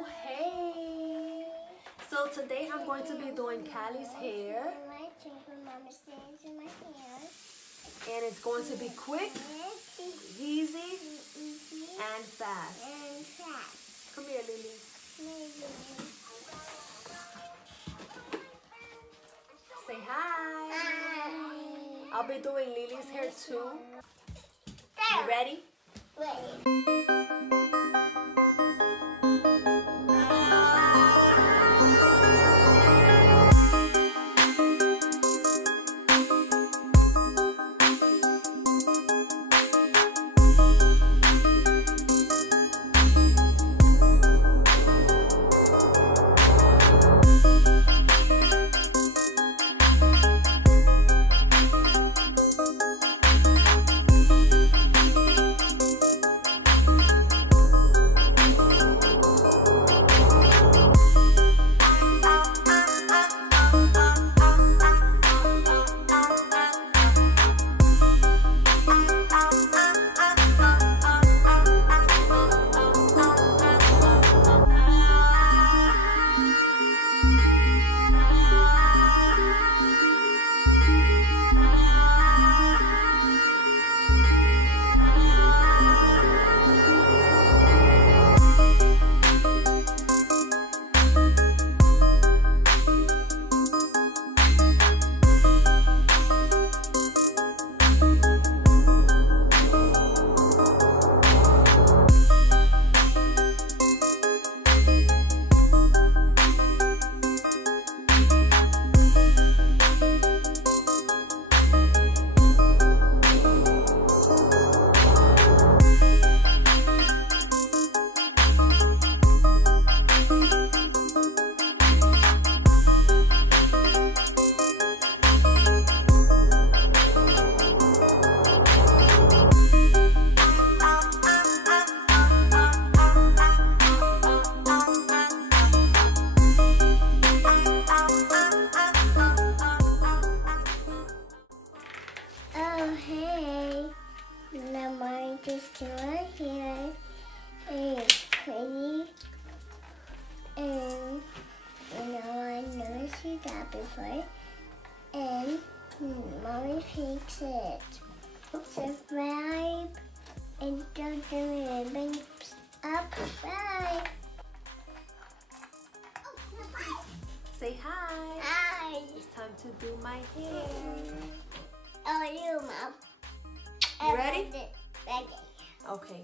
Oh, hey. So today I'm going to be doing Callie's hair. And it's going to be quick, easy, and fast. Come here, Lily. Say hi. Hi. I'll be doing Lily's hair too. You ready? Oh, hey. Now I'm just doing here. It's pretty. And I've never seen that before. And Mommy fixed it. Subscribe and don't do ribbons up. Bye. Say hi. Hi. It's time to do my hair. Oh, you, Mom. You ready? Ready. Okay.